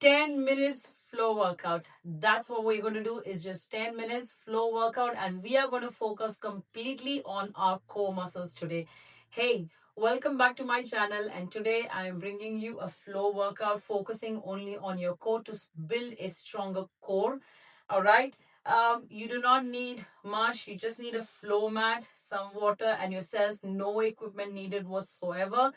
10 minutes flow workout. That's what we're going to do is just 10 minutes flow workout, and we are going to focus completely on our core muscles today. Hey, welcome back to my channel, and today I am bringing you a flow workout focusing only on your core to build a stronger core. All right. You do not need much. You just need a flow mat, some water, and yourself. No equipment needed whatsoever.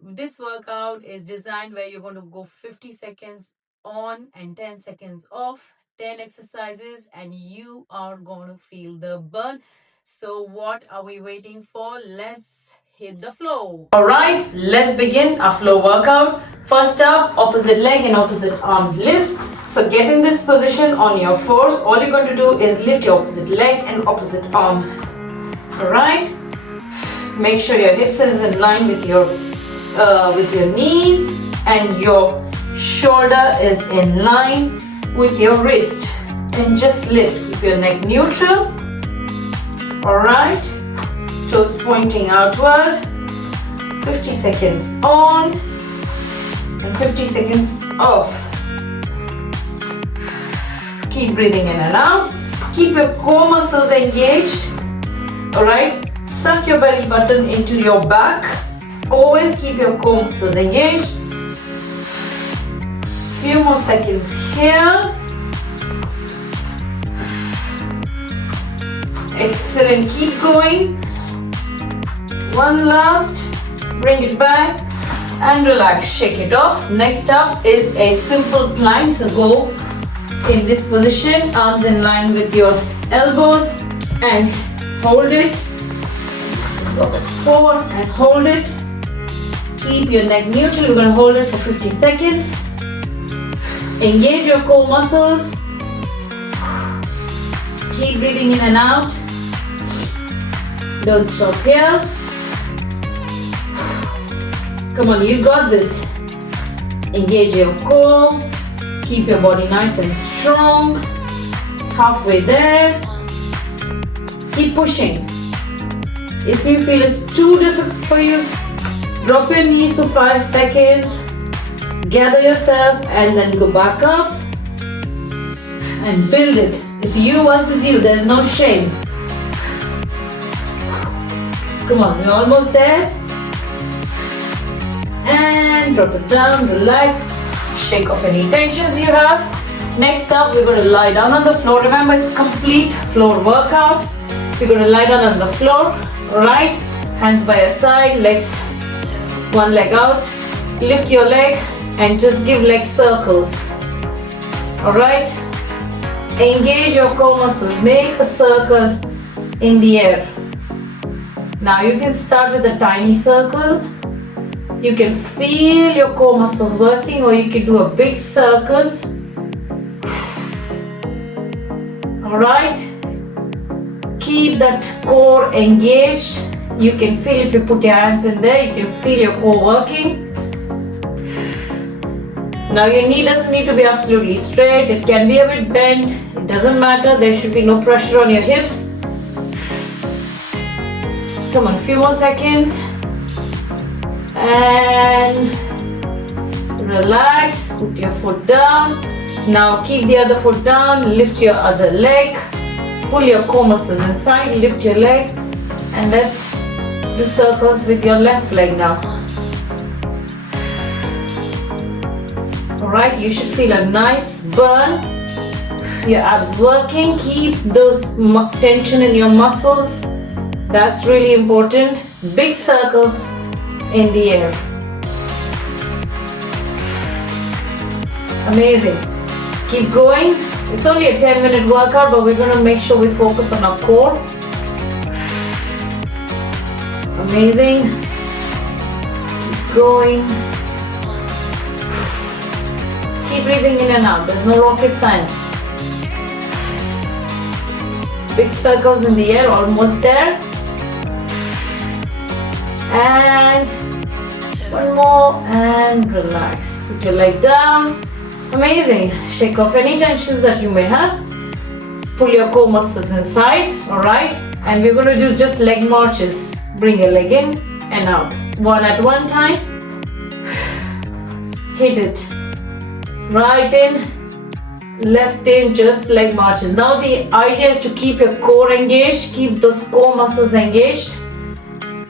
This workout is designed where you're going to go 50 seconds on and 10 seconds off, 10 exercises, and you are going to feel the burn. So what are we waiting for? Let's hit the flow. All right, let's begin our flow workout. First up, opposite leg and opposite arm lifts. So get in this position on your fours. All you're going to do is lift your opposite leg and opposite arm. All right, make sure your hips is in line with your knees, and your shoulder is in line with your wrist, and just lift. Keep your neck neutral. All right, toes pointing outward. 50 seconds on and 50 seconds off. Keep breathing in and out. Keep your core muscles engaged. All right, suck your belly button into your back. Always keep your core muscles engaged. Few more seconds here. Excellent. Keep going. One last. Bring it back and relax. Shake it off. Next up is a simple plank. So go in this position, arms in line with your elbows, and hold it. Just go forward and hold it. Keep your neck neutral. We're going to hold it for 50 seconds. Engage your core muscles. Keep breathing in and out. Don't stop here. Come on, you got this. Engage your core. Keep your body nice and strong. Halfway there. Keep pushing. If you feel it's too difficult for you, drop your knees for 5 seconds, gather yourself, and then go back up and build it. It's you versus you, there's no shame. Come on, you're almost there. And drop it down, relax, shake off any tensions you have. Next up, we're going to lie down on the floor. Remember, it's a complete floor workout. We're going to lie down on the floor, alright? Hands by your side, legs one leg out, lift your leg and just give leg circles. Alright, engage your core muscles, make a circle in the air. Now you can start with a tiny circle. You can feel your core muscles working, or you can do a big circle. Alright, keep that core engaged. You can feel, if you put your hands in there, you can feel your core working. Now your knee doesn't need to be absolutely straight. It can be a bit bent. It doesn't matter. There should be no pressure on your hips. Come on, a few more seconds. And relax. Put your foot down. Now keep the other foot down. Lift your other leg. Pull your core muscles inside. Lift your leg. And let's do circles with your left leg now. Alright, you should feel a nice burn. Your abs working. Keep those tension in your muscles. That's really important. Big circles in the air. Amazing. Keep going. It's only a 10-minute workout, but we're going to make sure we focus on our core. Amazing. Keep going. Keep breathing in and out. There's no rocket science. Big circles in the air, almost there. And one more, and relax. Put your leg down. Amazing. Shake off any tensions that you may have. Pull your core muscles inside. Alright. And we're going to do just leg marches. Bring your leg in and out. One at one time. Hit it. right in, left in, just leg marches. Now the idea is to keep your core engaged, keep those core muscles engaged.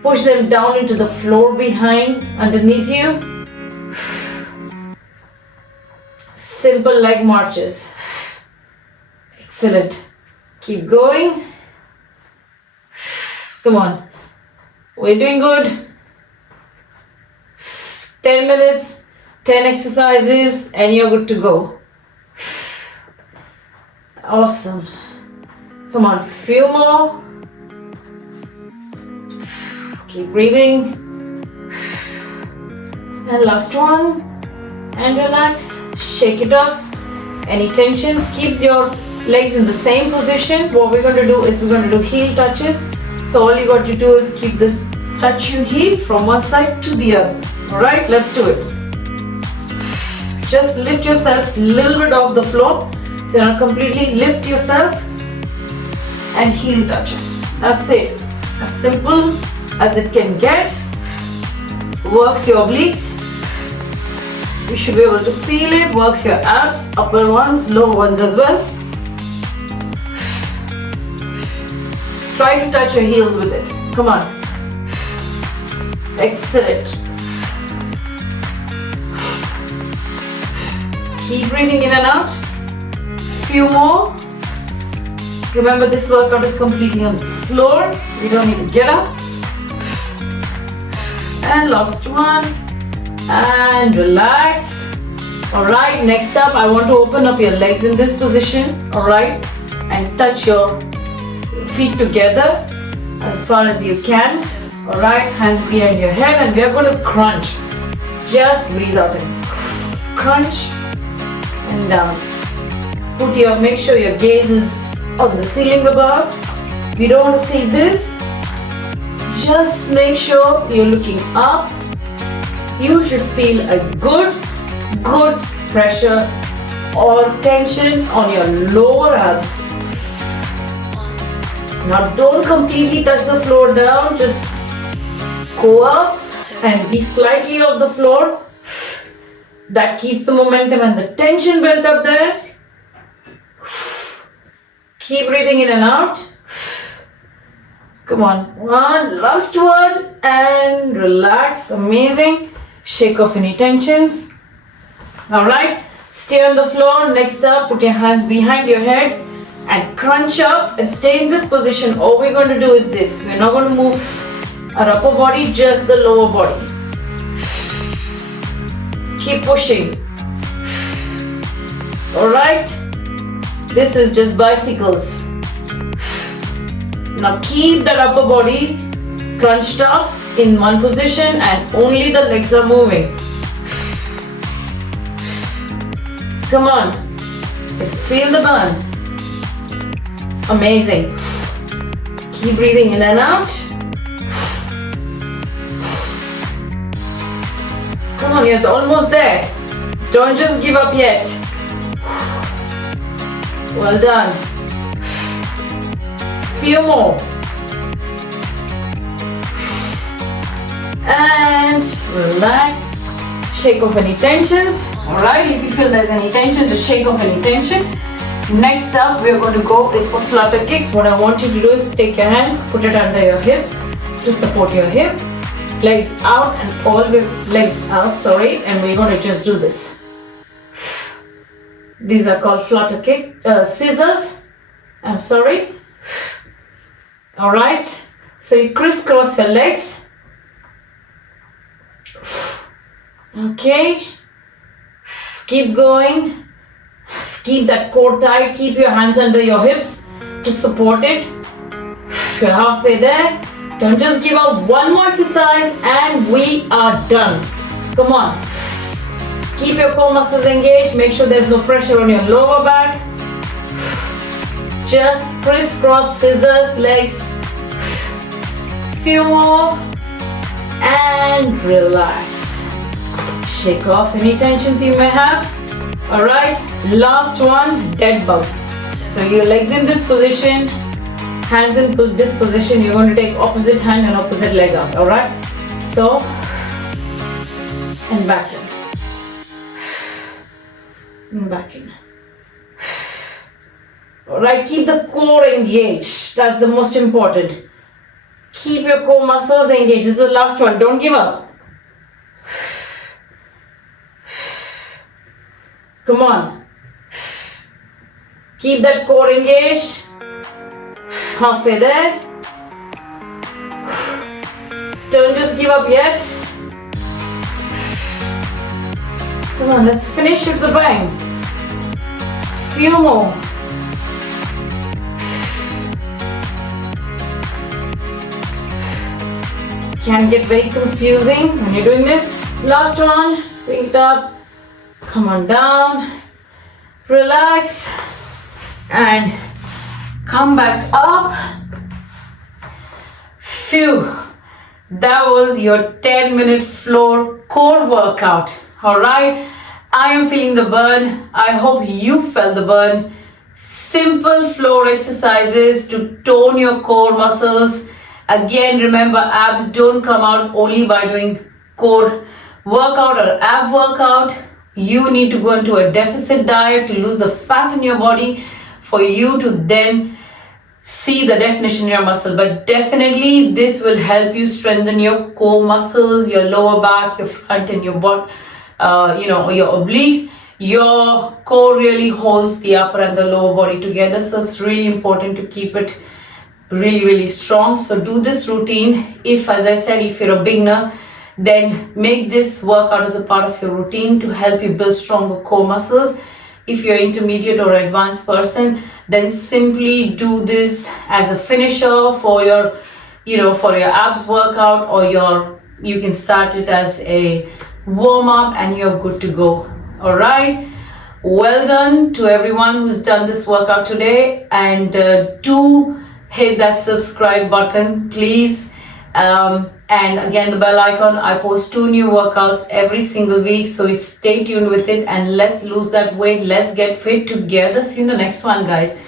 Push them down into the floor behind, underneath you. Simple leg marches. Excellent. Keep going. Come on. We're doing good. 10 minutes, 10 exercises, and you're good to go. Awesome. Come on, few more. Keep breathing. And last one. And relax. Shake it off. Any tensions, keep your legs in the same position. What we're going to do is we're going to do heel touches. So all you got to do is keep this touch your heel from one side to the other. Alright, let's do it. Just lift yourself a little bit off the floor. So now completely lift yourself and heel touches. That's it. As simple as it can get. Works your obliques. You should be able to feel it. Works your abs, upper ones, lower ones as well. Try to touch your heels with it. Come on. Excellent. Keep breathing in and out. Few more. Remember, this workout is completely on the floor. You don't need to get up. And last one. And relax. Alright, next up, I want to open up your legs in this position. Alright, and touch your feet together as far as you can. Alright, hands behind your head, and we are going to crunch. Just breathe out and crunch and down. Make sure your gaze is on the ceiling above. We don't want to see this. Just make sure you're looking up. You should feel a good pressure or tension on your lower abs. Now don't completely touch the floor down, just go up and be slightly off the floor. That keeps the momentum and the tension built up there. Keep breathing in and out. Come on, one, last one, and relax. Amazing. Shake off any tensions. Alright, stay on the floor. Next up, put your hands behind your head and crunch up and stay in this position. All we're going to do is this. We're not going to move our upper body, just the lower body. Keep pushing. Alright, this is just bicycles. Now keep that upper body crunched up in one position and only the legs are moving. Come on, feel the burn. Amazing. Keep breathing in and out. Come on, you're almost there. Don't just give up yet. Well done. Few more. And relax. Shake off any tensions. Alright, if you feel there's any tension, just shake off any tension. Next up, we're going to go is for flutter kicks. What I want you to do is take your hands, put it under your hips to support your hip. Legs out and all the legs out, and we're going to just do this. These are called flutter kick, scissors. Alright, so you crisscross your legs. Okay, keep going. Keep that core tight. Keep your hands under your hips to support it. You're halfway there. Don't just give up. One more exercise and we are done. Come on. Keep your core muscles engaged. Make sure there's no pressure on your lower back. Just crisscross scissors legs. Few more. And relax. Shake off any tensions you may have. Alright, last one, dead bugs. So your legs in this position, hands in this position. You're going to take opposite hand and opposite leg out. Alright, so and back in. and back in. Alright, keep the core engaged. That's the most important. Keep your core muscles engaged. This is the last one. Don't give up. Come on. Keep that core engaged. Halfway there. Don't just give up yet. Come on, let's finish with the bang. Few more. Can get very confusing when you're doing this. Last one, bring it up. Come on down. Relax. And come back up. Phew. That was your 10-minute floor core workout. Alright. I am feeling the burn. I hope you felt the burn. Simple floor exercises to tone your core muscles. Again, remember, abs don't come out only by doing core workout or ab workout. You need to go into a deficit diet to lose the fat in your body for you to then see the definition in your muscle. But definitely this will help you strengthen your core muscles, your lower back, your front and your butt, your obliques. Your core really holds the upper and the lower body together. So it's really important to keep it really strong. So do this routine. If, as I said, if you're a beginner, then make this workout as a part of your routine to help you build stronger core muscles. If you're intermediate or advanced person, then simply do this as a finisher for your, for your abs workout, or you can start it as a warm up and you're good to go. All right. Well done to everyone who's done this workout today, and do hit that subscribe button, please. And again, the bell icon. I post 2 new workouts every single week, so stay tuned with it and let's lose that weight. Let's get fit together. See you in the next one, guys.